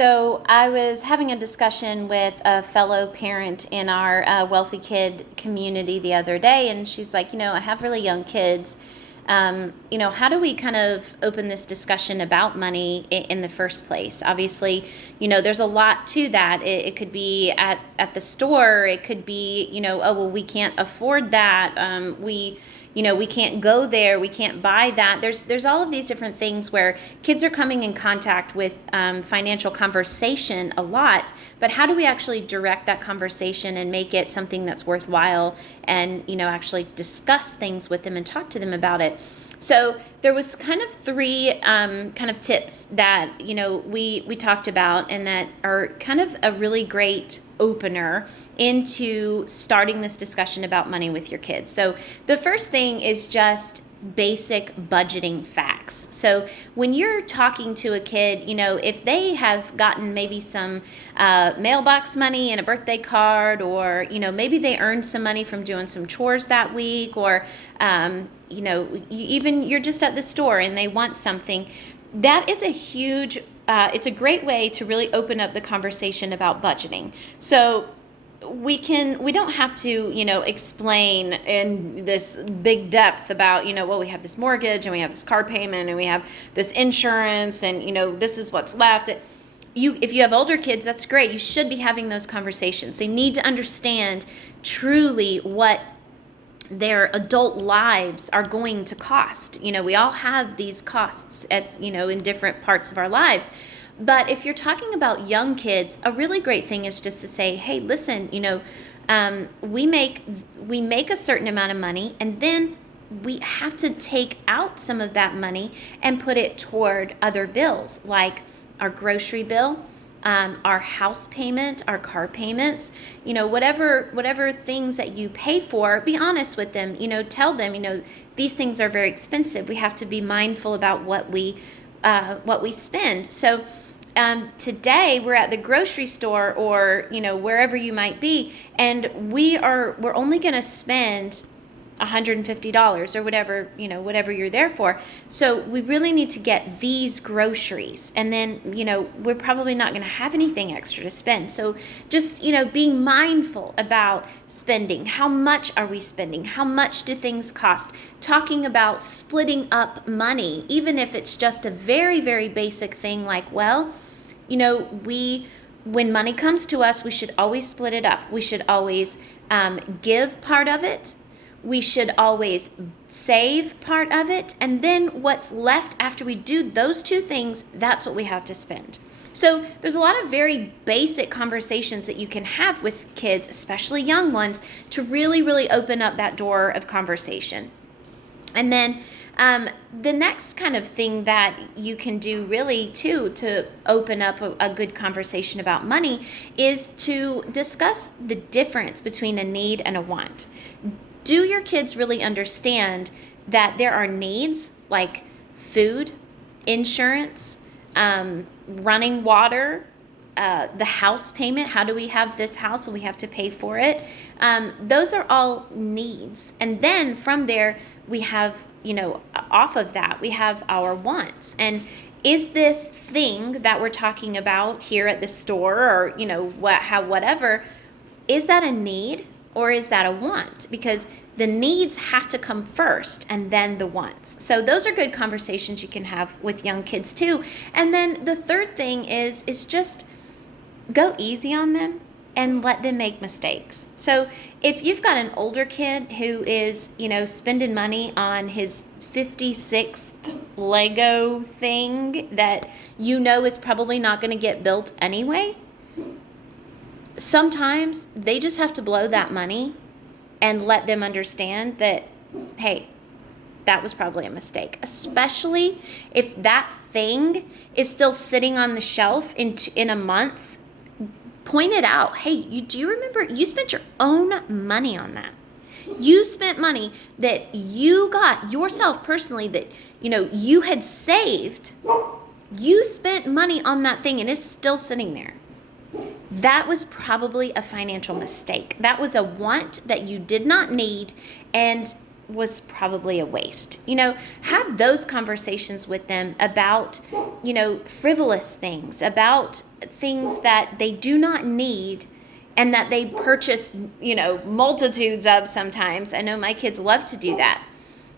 So I was having a discussion with a fellow parent in our Wealthy Kid community the other day, and she's like, I have really young kids. How do we kind of open this discussion about money in the first place? Obviously, there's a lot to that. It could be at the store. It could be, oh, well, we can't afford that. We can't go there. We can't buy that. There's all of these different things where kids are coming in contact with financial conversation a lot. But how do we actually direct that conversation and make it something that's worthwhile and, actually discuss things with them and talk to them about it? So there was kind of three kind of tips that, we talked about and that are kind of a really great opener into starting this discussion about money with your kids. So the first thing is just basic budgeting facts. So when you're talking to a kid, if they have gotten maybe some mailbox money and a birthday card, or, maybe they earned some money from doing some chores that week, or, even you're just at the store and they want something, that is a huge, it's a great way to really open up the conversation about budgeting. So we don't have to, explain in this big depth about, well, we have this mortgage and we have this car payment and we have this insurance and, this is what's left. If you have older kids, that's great. You should be having those conversations. They need to understand truly what their adult lives are going to cost. We all have these costs in different parts of our lives. But if you're talking about young kids, a really great thing is just to say, hey, listen, we make a certain amount of money, and then we have to take out some of that money and put it toward other bills, like our grocery bill, our house payment, our car payments, whatever things that you pay for. Be honest with them, tell them, these things are very expensive. We have to be mindful about what we spend. So today we're at the grocery store or, wherever you might be, and we're only going to spend $150 or whatever you're there for. So we really need to get these groceries, and then, we're probably not going to have anything extra to spend. So just, being mindful about spending. How much are we spending? How much do things cost? Talking about splitting up money, even if it's just a very, very basic thing like, well, when money comes to us, we should always split it up. We should always give part of it. We should always save part of it. And then what's left after we do those two things, that's what we have to spend. So there's a lot of very basic conversations that you can have with kids, especially young ones, to really, really open up that door of conversation. And then the next kind of thing that you can do really too to open up a good conversation about money is to discuss the difference between a need and a want. Do your kids really understand that there are needs like food, insurance, running water, the house payment? How do we have this house? Well, we have to pay for it. Those are all needs. And then from there, we have, off of that, we have our wants. And is this thing that we're talking about here at the store or, whatever, is that a need or is that a want? Because the needs have to come first and then the wants. So those are good conversations you can have with young kids too. And then the third thing is just go easy on them and let them make mistakes. So if you've got an older kid who is, spending money on his 56th Lego thing that is probably not going to get built anyway, sometimes they just have to blow that money and let them understand that, hey, that was probably a mistake, especially if that thing is still sitting on the shelf in a month. Point it out. Hey, do you remember you spent your own money on that? You spent money that you got yourself personally that, you had saved. You spent money on that thing and it's still sitting there. That was probably a financial mistake. That was a want that you did not need, and was probably a waste. Have those conversations with them about, frivolous things, about things that they do not need and that they purchase, multitudes of sometimes. I know my kids love to do that.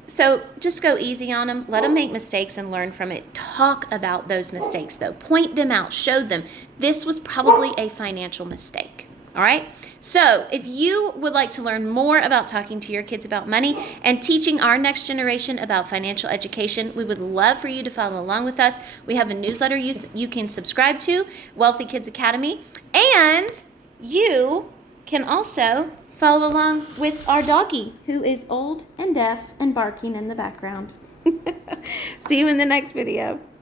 So just go easy on them. Let them make mistakes and learn from it. Talk about those mistakes, though. Point them out. Show them this was probably a financial mistake. All right? So if you would like to learn more about talking to your kids about money and teaching our next generation about financial education, we would love for you to follow along with us. We have a newsletter you can subscribe to, Wealthy Kids Academy. And you can also follow along with our doggie, who is old and deaf and barking in the background. See you in the next video.